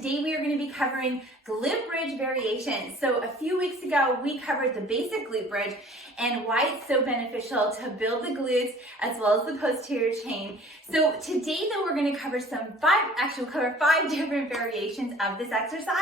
today we are going to be covering glute bridge variations. So a few weeks ago, we covered the basic glute bridge and why it's so beneficial to build the glutes as well as the posterior chain. So today though, we're going to cover five different variations of this exercise.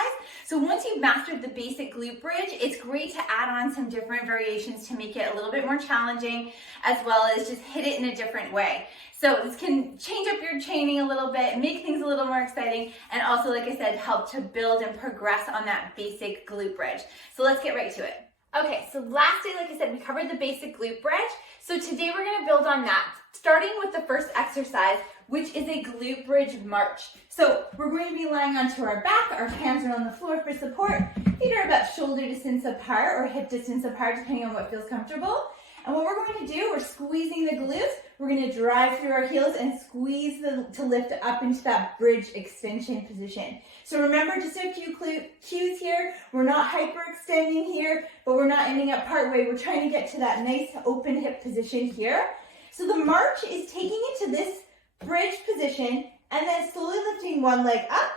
So once you've mastered the basic glute bridge, it's great to add on some different variations to make it a little bit more challenging, as well as just hit it in a different way. So this can change up your training a little bit, make things a little more exciting, and also, like I said, help to build and progress on that basic glute bridge. So let's get right to it. Okay, so last day, like I said, we covered the basic glute bridge. So today we're gonna build on that, starting with the first exercise, which is a glute bridge march. So we're going to be lying onto our back, our hands are on the floor for support, feet are about shoulder distance apart or hip distance apart, depending on what feels comfortable. And what we're going to do, we're squeezing the glutes. We're going to drive through our heels and squeeze to lift up into that bridge extension position. So remember, just a few cues here. We're not hyperextending here, but we're not ending up partway. We're trying to get to that nice open hip position here. So the march is taking into this bridge position and then slowly lifting one leg up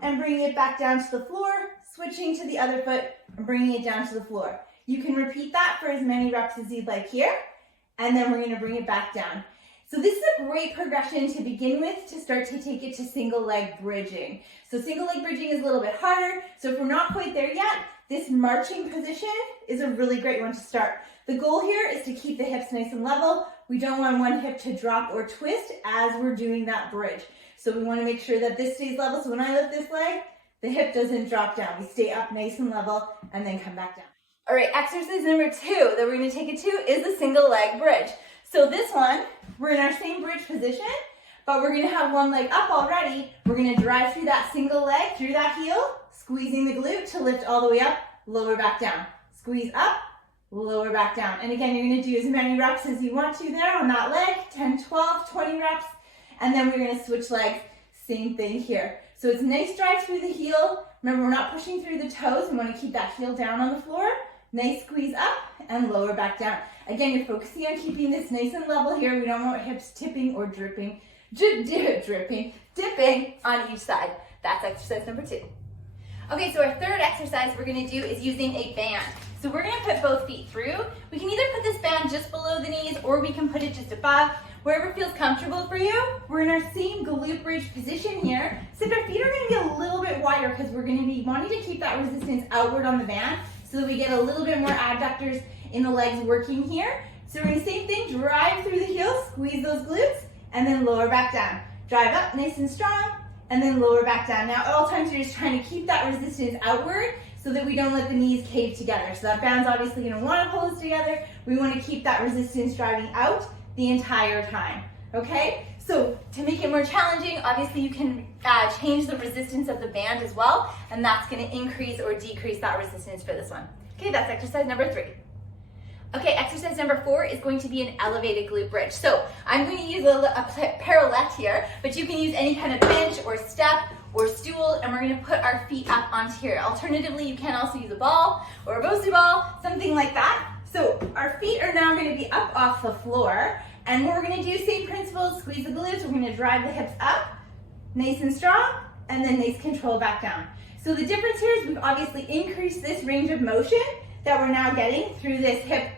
and bringing it back down to the floor, switching to the other foot and bringing it down to the floor. You can repeat that for as many reps as you'd like here, and then we're going to bring it back down. So this is a great progression to begin with to start to take it to single leg bridging. So single leg bridging is a little bit harder, so if we're not quite there yet, this marching position is a really great one to start. The goal here is to keep the hips nice and level. We don't want one hip to drop or twist as we're doing that bridge. So we want to make sure that this stays level, so when I lift this leg, the hip doesn't drop down. We stay up nice and level and then come back down. All right, exercise number 2 that we're going to take it to is the single leg bridge. So this one, we're in our same bridge position, but we're going to have one leg up already. We're going to drive through that single leg, through that heel, squeezing the glute to lift all the way up, lower back down. Squeeze up, lower back down. And again, you're going to do as many reps as you want to there on that leg, 10, 12, 20 reps. And then we're going to switch legs, same thing here. So it's nice drive through the heel. Remember, we're not pushing through the toes. We want to keep that heel down on the floor. Nice squeeze up and lower back down. Again, you're focusing on keeping this nice and level here. We don't want hips tipping or dipping on each side. That's exercise number 2. Okay, so our third exercise we're going to do is using a band. So we're going to put both feet through. We can either put this band just below the knees or we can put it just above, wherever feels comfortable for you. We're in our same glute bridge position here. So our feet are going to be a little bit wider because we're going to be wanting to keep that resistance outward on the band so that we get a little bit more adductors in the legs working here. So we're going to same thing, drive through the heels, squeeze those glutes, and then lower back down. Drive up nice and strong, and then lower back down. Now at all times you're just trying to keep that resistance outward so that we don't let the knees cave together. So that band's obviously going to want to hold us together. We want to keep that resistance driving out the entire time, okay? So to make it more challenging, obviously you can change the resistance of the band as well, and that's going to increase or decrease that resistance for this one. Okay, that's exercise number 3. Okay, exercise number 4 is going to be an elevated glute bridge. So I'm going to use a parallel here, but you can use any kind of bench or step or stool, and we're going to put our feet up onto here. Alternatively, you can also use a ball or a Bosu ball, something like that. So our feet are now going to be up off the floor, and what we're going to do, same principles, squeeze the glutes, we're going to drive the hips up, nice and strong, and then nice control back down. So the difference here is we've obviously increased this range of motion that we're now getting through this hip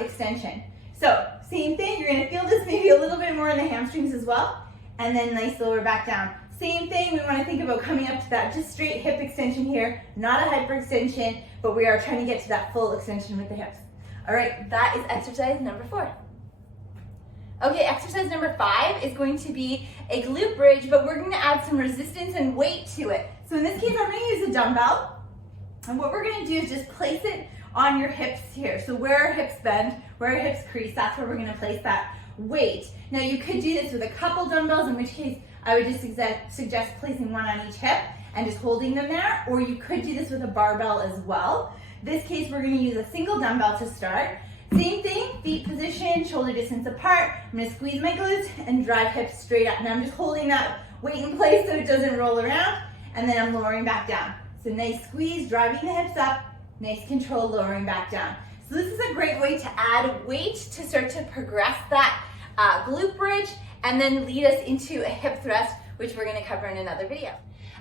extension. So same thing, you're going to feel this maybe a little bit more in the hamstrings as well, and then nice lower back down. Same thing, we want to think about coming up to that just straight hip extension here, not a hyperextension, but we are trying to get to that full extension with the hips. All right, that is exercise number 4. Okay, exercise number 5 is going to be a glute bridge, but we're going to add some resistance and weight to it. So in this case, I'm going to use a dumbbell, and what we're going to do is just place it on your hips here. So where our hips bend, where our hips crease, that's where we're going to place that weight. Now you could do this with a couple dumbbells, in which case I would just suggest placing one on each hip and just holding them there, or you could do this with a barbell as well. This case, we're going to use a single dumbbell to start. Same thing, feet position, shoulder distance apart. I'm going to squeeze my glutes and drive hips straight up. Now I'm just holding that weight in place so it doesn't roll around, and then I'm lowering back down. So nice squeeze, driving the hips up, nice control, lowering back down. So this is a great way to add weight to start to progress that glute bridge and then lead us into a hip thrust, which we're going to cover in another video.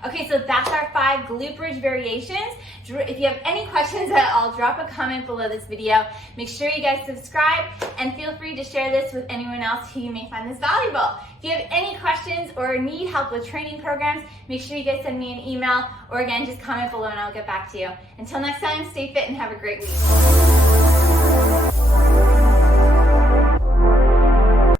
Okay, so that's our 5 glute bridge variations. If you have any questions at all, drop a comment below this video. Make sure you guys subscribe and feel free to share this with anyone else who you may find this valuable. If you have any questions or need help with training programs, make sure you guys send me an email or again, just comment below and I'll get back to you. Until next time, stay fit and have a great week.